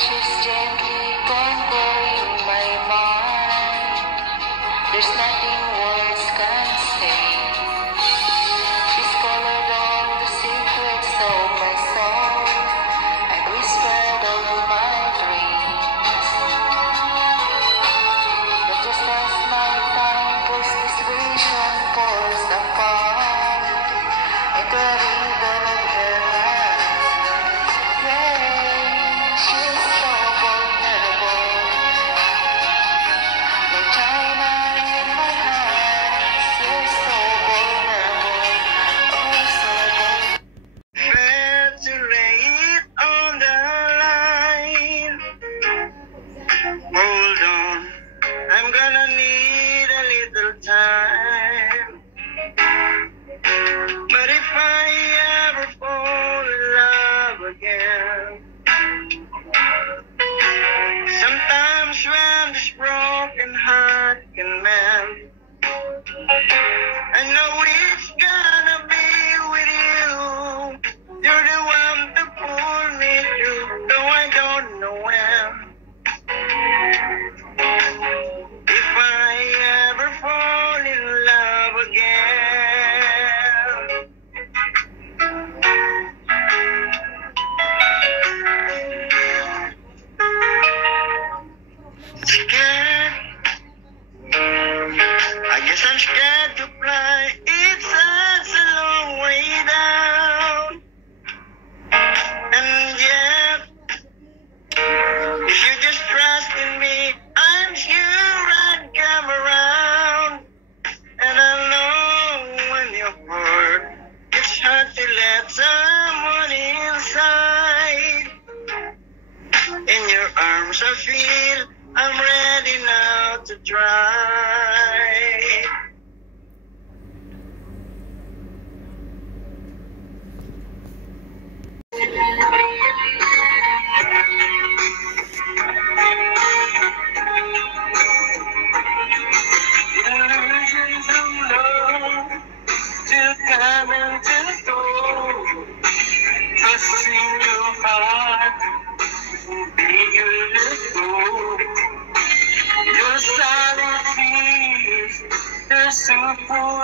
She's gently conquering my mind. There's nothing words can say. She's colored all the secrets of my soul and whispered of my dreams. But just as my time pulls this vision falls apart in the rhythm of her hands. Yeah, she's so vulnerable. Like China in my hands, she's so vulnerable. Oh, so vulnerable. Fair to lay it on the line. Hold on, I'm gonna need a little time. But if I ever fall in love again, sometimes when this broken heart can mend, I know it's gonna be with you. You're the one to pull me through, though I don't know when. If I ever fall in love again, scared. I guess I'm scared to fly. It's such a long way down. And yet, if you just trust in me, I'm sure I'd come around. And I know when you're hurt, it's hard to let someone inside. In your arms I feel I'm ready now to try. Illusions of love still coming to the door. Trusting your heart, eager to go. Your silent tears, they're so full